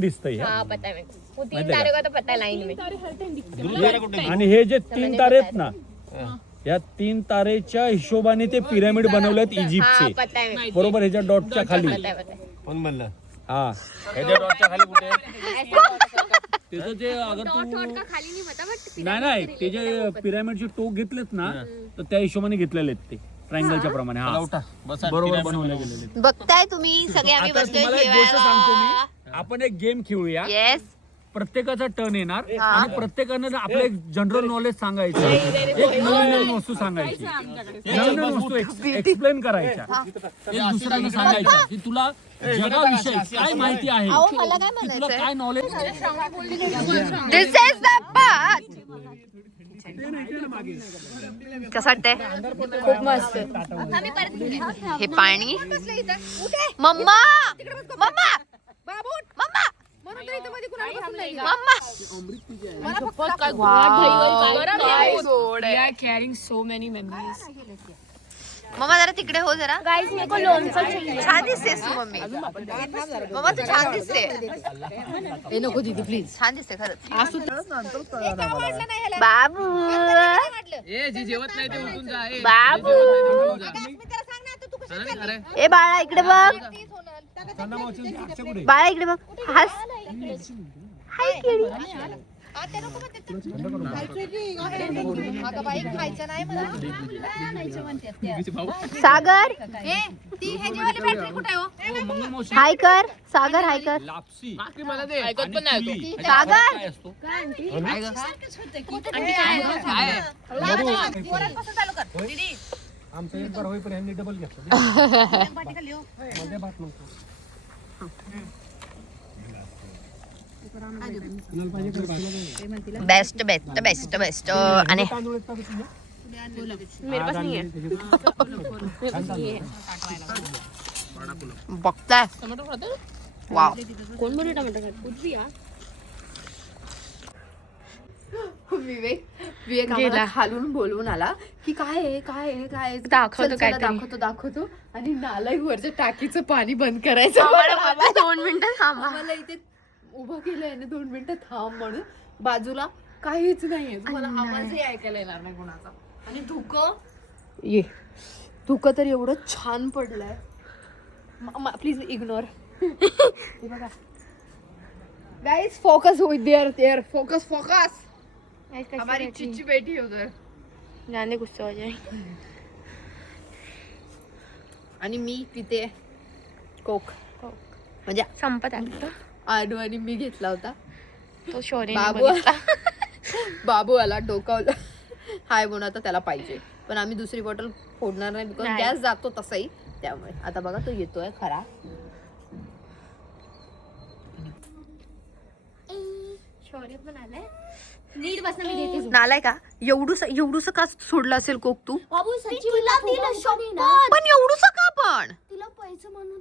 दिसतंय हाँ पता है मेरे को, वो 3 तारे का तो पता है लाइन में। आणि हे जे 3 तारे आहेत ना, या 3 तारेच्या हिशोबाने ते पिरामिड बनवलेत हाँ इजिप्तचे. पता है मेरे को, बरोबर, ह्याच्या डॉटच्या खाली. पता है। कोण म्हणलं? हा ह्याच्या डॉटच्या खाली कुठे? त्याचं जे अगर तू का खाली नहीं पता बट नाही ते जे पिरामिडचे टोक घेतलेत ना, तर त्या हिशोबाने घेतलेले आहेत ते ट्रायंगलच्या प्रमाणे. हा उठा बसा. बरोबर बनवले गेलेले आहेत. बघताय तुम्ही सगळे आम्ही आता बसलोय तुम्हाला एक गोष्ट सांगतो जेवायला. मी, आपण एक गेम खेळूया. येस प्रत्येकाचा टर्न येणार आणि प्रत्येकानं आपलं एक जनरल नॉलेज सांगायचं, एक नवीन वस्तू सांगायची, नवीन वस्तू एक्सप्लेन करायच्या. एक दुसऱ्यांना सांगायचं की तुला जगाविषयी काय माहिती आहे, मला काय की तुला काय knowledge. This is the part. कसं वाटतंय? खूप मस्त. हे पाणी. मम्मा मम्मा मम्मा मम्मा जरा तिकडे हो जरा. गाइस मेरे को लोणचं चाहिए. छान दिसतेस तू मम्मी. मम्मा तू छान दिसते. ए नको दीदी प्लीज. छान दिसते खरंच. बाबू ए जी जेवत नाही ते उठून जा. बाबू ए बाळा इकडे बघ. बाळा इकडे बघ. हस. हाय केळी. सागर हाय कर. सागर हाय कर. लापसी मला दे. ऐकत पण नाही तो. सागर आमचं एक बार होईपर्यंत डबल घेतलं. Best best best best. आणि बघताय वाव. कोण बोलू टमाटर विवेक आम्हाला खालून बोलवून आला की काय आहे काय आहे काय आहे. दाखवतो आणि नालायक वरच्या टाकीचं पाणी बंद करायचं. 2 मिनिटं थांबा. आम्हाला इथे उभं केलंय ना 2 मिनिटं थांब म्हणून. बाजूला काहीच नाहीये, तुम्हाला आवाजही ऐकायला येणार नाही कोणाचा. आणि धुकं तर एवढं छान पडलंय. Please ignore. बघा guys, focus with their focus. हमारी चिच्ची बैठी उधर. जाने गुस्सा हो जाए. आणि मी पिते कोक. म्हणजे संपत आलं आडू आणि मी घेतला होता. तो शौर्य बाबू आला डोकावला. हाय बनवता त्याला पाहिजे, पण आम्ही दुसरी बॉटल फोडणार नाही बिकॉज गॅस जातो तसाही. त्यामुळे आता बघा तो येतोय खरा. शौर्य पण आलाय. नीट बसना, मी देते. नालाय का एवढूस का सोडलं असेल कोक तू? बाबू सच्ची पण एवढूस का? पण तिला पैसे म्हणून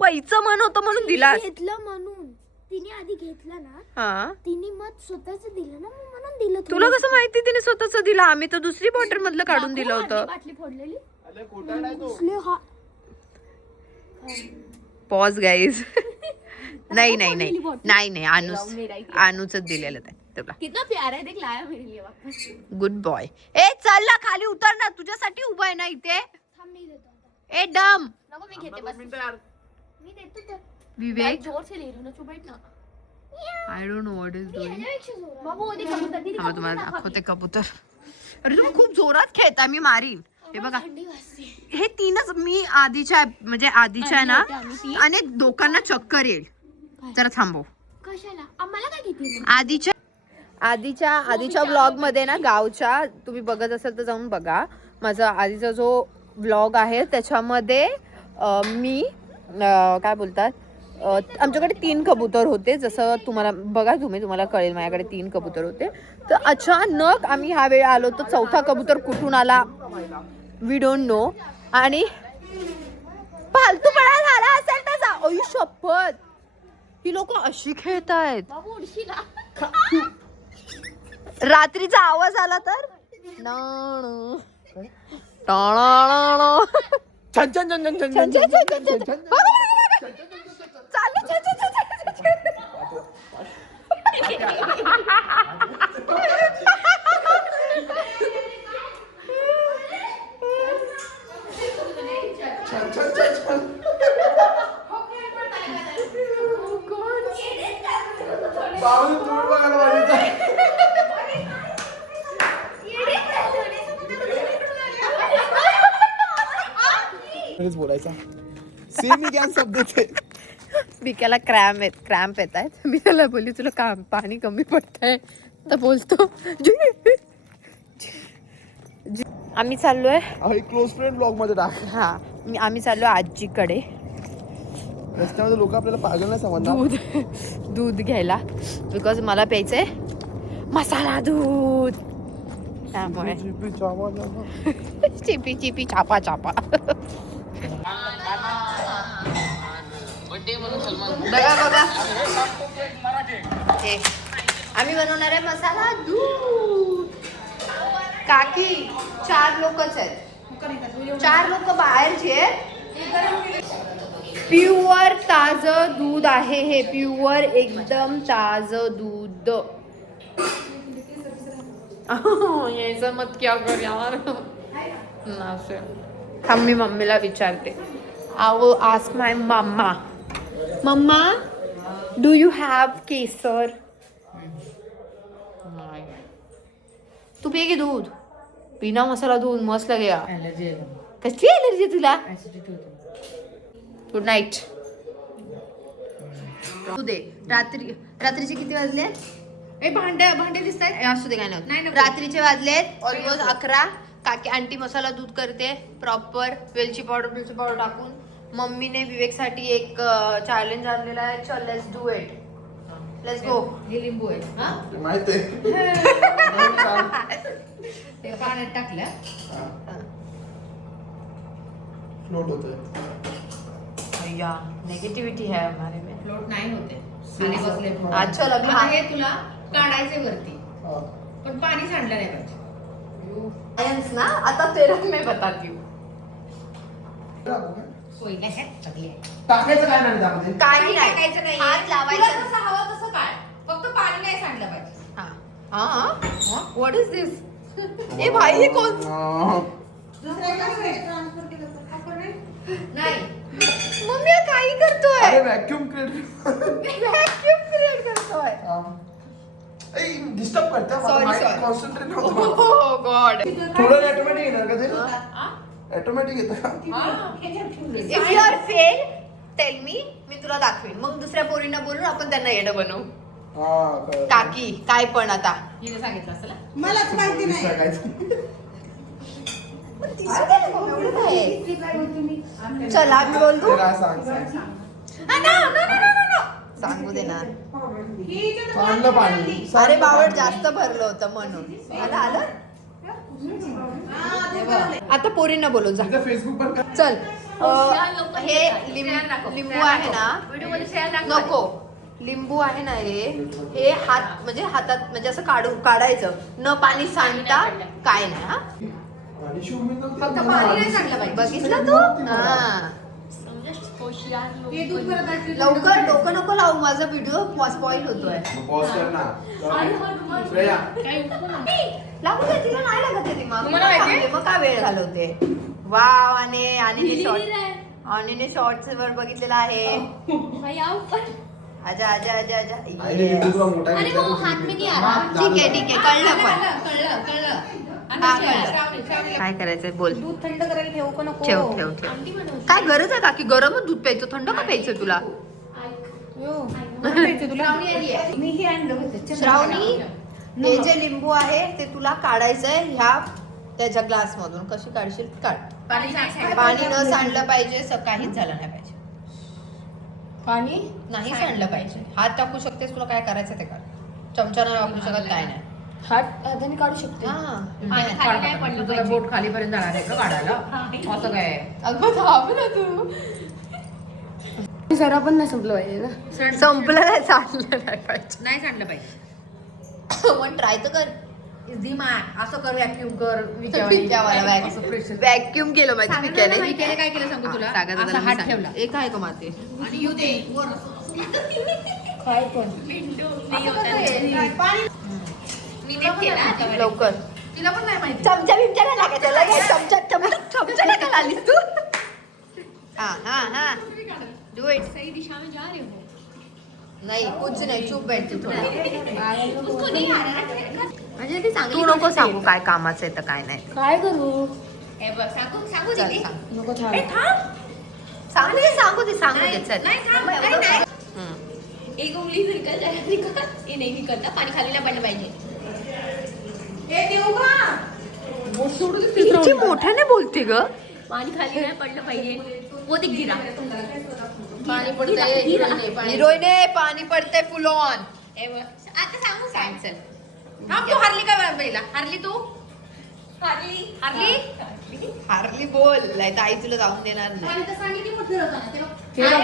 पैचं म्हणतो म्हणून दिला घेतलं म्हणून. तिने आधी घेतला ना, हा. तिने मग स्वतःच दिलं ना, मग म्हणून दिलं. तुला कसं माहिती तिने स्वतःच दिला? आम्ही तर दुसरी बॉटल मधलं काढून दिलं होतं. बाटली फोडलेली. Pause guys. नाही अनुच दिलेलं तुला. कितना प्यारा है, देख लाया मेरे लिए वापस. Good boy. ए चल ना खाली उतर ना, तुझ्यासाठी उभा आहे ना इथे. थांब मी देतो. ए डम. नको मी घेते बस. मी देतो तर. विवेक जोर से ले रही हूं ना, चुप बैठ ना. I don't know what is doing. बाबू वो देख कबूतर. दीदी आम्ही तुम्हाला दाखवते कबूतर. अरे तुम्ही खूप जोरात खेळता, मी मारीन. हे बघा हे 3च मी आधीच्या आहे ना, आणि लोकांना चक्कर येईल. जरा थांबव. कशाला आम्हाला काय घेते? आधीच्या व्लॉग मध्ये ना, गावच्या तुम्ही बघत असाल तर जाऊन बघा. माझा आधीचा जो व्लॉग आहे त्याच्यामध्ये मी काय बोलतात, आमच्याकडे 3 कबूतर होते. जसं तुम्हाला बघा, तुम्हाला कळेल माझ्याकडे 3 कबूतर होते. तर अचानक आम्ही ह्या वेळी आलो, तर 4था कबूतर कुठून आला वी डोंट नो. आणि फालतूपणा झाला असेल तर अयु शपथ, ही लोक अशी खेळतायत. रात्रीचा आवाज आला तर बोलायचा सेमी ज्ञान शब्द येते. बिक्याला क्रॅम्प येत आहेत. मी त्याला बोलली तुला पाणी कमी पडतंय तर बोलतो आम्ही चाललोय. क्लोज फ्रेंड ब्लॉग मध्ये टाक. हा आम्ही चाललोय आजीकडे रस्त्यामध्ये लोक आपल्याला पागल नाही समजणार. दूध घ्यायला बिकॉज मला प्यायचंय मसाला दूध. त्यामुळे चिपी चिपी चापा चापा. बघा बघा हे आम्ही बनवणार आहे मसाला दूध. काकी 4 लोकच आहेत. 4 लोक बाहेरचे आहेत. प्युअर ताजं दूध आहे हे. प्युअर एकदम ताजं दूध. यायचं मत क्या कर यार. थांब मी मम्मीला विचारते. I will ask my mama. Mama, do you have केसर? तू पे घे दूध. बिना मसाला दूध मस्त लगेगा. कसली एलर्जी आहे तुला? Good night. तू दे. रात्रीचे किती वाजले? भांडे दिसत आहेत. असू दे काय नाही. रात्रीचे वाजलेत ऑलमोस्ट 11. काकी आंटी मसाला दूध करते प्रॉपर वेलची पावडर टाकून. मम्मीने विवेकसाठी एक चॅलेंज आणलेला आहे. चल let's do it. Let's go. हे लिंबू आहे माहित आहे. ते पाण्यात टाकलं. फ्लोट होतोय. भैया नेगेटिव्हिटी है हमारे में. फ्लोट नाही होते. खाली बसले फ्लोट. अच्छा आता हे तुला काढायचे वरती पण पाणी सांडलं नाही पाहिजे. सायन्स ना. आता तेरा मैं बताती हूँ. सोय काय सगळी आहे. टाकायचं काय नाही त्यामध्ये. काही टाकायचं नाही. नाही. हात तुला लावायचा. जसं हवं तसं काढ. फक्त पाणी नाही सांडलं पाहिजे. व्हाट इज दिस? ए भाई हे कोण? नाही मम्मी हा काही करतोय. अरे व्हॅक्यूम क्रिएट. व्हॅक्यूम क्रिएट करतोय. डिस्टर्ब करते. Sorry. कॉन्सन्ट्रेट ओह होतो. गॉड. थोडं ऑटोमॅटिक येणार का ते? ऑटोमॅटिक येतं का? If you are fail tell me तुला दाखवेन. मग दुसऱ्या पोरींना बोलून आपण त्यांना येणं बनवू. कळलं. काकी काय पण आता हिने सांगितलं असं ना. मलाच माहिती नाही. टाकायचं. चला मी बोलतो. जरा सांग. सांगू दे ना. चांगलं पाणी. अरे बावड जास्त भरलं होतं म्हणून. आलं आता पोरींना बोलू जा. तिथं फेसबुक पण कर. चल हे लिंबू आहे ना. नको. लिंबू आहे ना हे हातात म्हणजे असं काढायचं. न पाणी सांडता काय नाही. हा आणि शिवमी तर फक्त पाणी नाही सांडलं पाहिजे. बघितलं तू. हा हे दूध करत आहे. लवकर डोकं नको लावू. माझा व्हिडिओ स्पॉइल होतोय. पॉज कर ना. श्रेया. लागू दे. तिला नाही लागत आहे दिमाग. तुम्हाला माहितीये? मग का वेळ घालवते. वाव. आणि शॉर्ट्स वर बघितलेला आहे. आजा आजा आजा आजा. आईने video तुला मोठा घेतला तो ठीक आहे कळलं पण. कळलं. हा, कळलं. काय करायचंय बोल. दूध थंड करायला ठेवू का नको? ठेव. काय गरज आहे का की गरमच दूध प्यायचं? थंड का प्यायचं तुला? श्रावणी आली आहे. मी हे आणलं होतं. श्रावणी हे जे लिंबू आहे ते तुला काढायचंय ह्या त्याच्या ग्लास मधून. कशी काढशील काढ. पाणी न सांडलं पाहिजे. काहीच झालं नाही पाहिजे. पाणी नाही सांडलं पाहिजे. हात टाकू शकतेस. तुला काय करायचं ते कर. चमचा नाही वापरू शकत. काय नाही. हाताने काढू शकते. हा काय पडलं तुला बोट खालीपर्यंत जाणार आहे का काढायला? असं काय? अगं थांब ना तू. जरा पण नाही संपलं पाहिजे ना. संपलं नाही. सांडलं नाही पाहिजे. नाही सांडलं पाहिजे. पण ट्राय तर कर. दिमाग असं कर. व्हॅक्यूम कर. व्हॅक्युम केलं माहिती पिक्याने. विक्याने काय केलं सांगू तुला? सांगा असा हात ठेवला एक आहे का माते. आणि येऊ दे वर. काय पण लवकर. तिला पण नाही माहिती. चमचा बिमचा नाही लागायचा. लगेच चमचा नाही का आलीस तू. हा डू इट. सही दिशा में जा रहे हो. नाही कुछ नाही चूप बैठते थोडं तू तू नको सांगू काय कामाचं आहे तर काय नाही काय करू हे बघ सांगू सांगू चल दीदी सांग नको सांगू दे चल नाही थांब अरे नाही एक उंगली निकल जाए निकल ये नहीं निकलता पानी खाली ना पडलं पाहिजे हे देऊ का किती मोठ्याने बोलते ग पानी खाली नाही पडलं पाहिजे वो दिख गिरा पाणी पडते हिरोईने पाणी पडते फुलॉन हे बघ आता सांगू सांग चल थांब तू हारली का पहिला हारली तू हारली हारली हारली बोल नाही तर आई तुला जाऊन देणार नाही तसं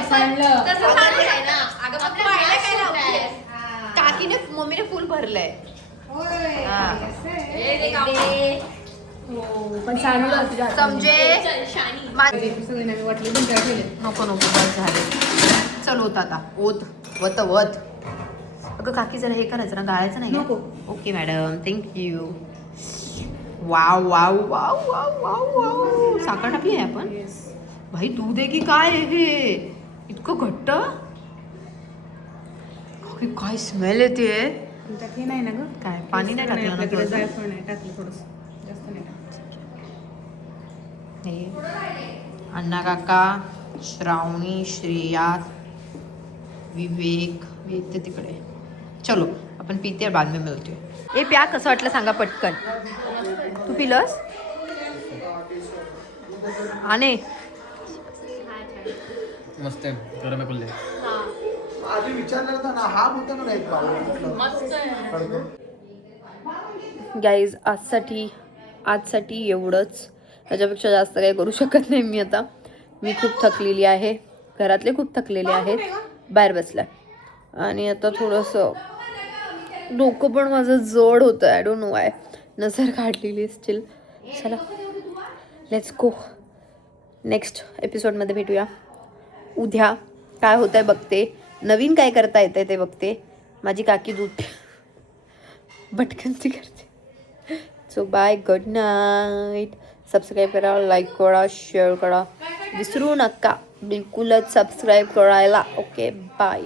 सांगितलंय ना अगं मग तू आईला काय लावतेय काकीने मम्मीने फुल भरलंय हा. पण सांगू समजे शानी नको नको बस झाले चल होत आता वत अगं काकी जरा हे करायचं ना गाळायचं नाही नको. Okay madam thank you wow wow wow wow wow wow साखर टाकली आहे आपण भाई दूध आहे की काय आहे हे इतकं घट्ट काकी, काय स्मेल येते हे नाही ना ग काय पाणी नाही टाकलं ना थोडंसं? जायफळ नाही टाकलं थोडस जास्त नाही हे अण्णा काका श्रावणी श्रेया विवेक ते तिकडे चलो आपण पिते बाद में मिळतोय ए प्या कसं वाटलं सांगा पटकन तू पिलस आणि मस्त आहे गरम आहे कुल्ले आधी विचारलं होतं ना हा होता का नाही पाव गाईज आजसाठी एवढंच त्याच्यापेक्षा जास्त काही करू शकत नाही मी आता मी खूप थकलेली आहे घरातले खूप थकलेले आहेत बाहेर बसल्या आणि आता थोडंसं डोकं पण माझं जड होतं आय डोंट नो वाय नजर काढलेली स्टील चला लेट्स गो नेक्स्ट एपिसोडमध्ये भेटूया उद्या काय होतं आहे बघते नवीन काय करता येतं ते बघते माझी काकी दूध भटकंती करते so bye good night subscribe करा लाईक करा शेअर करा विसरू नका बिलकुलच सबस्क्राईब करायला ओके बाय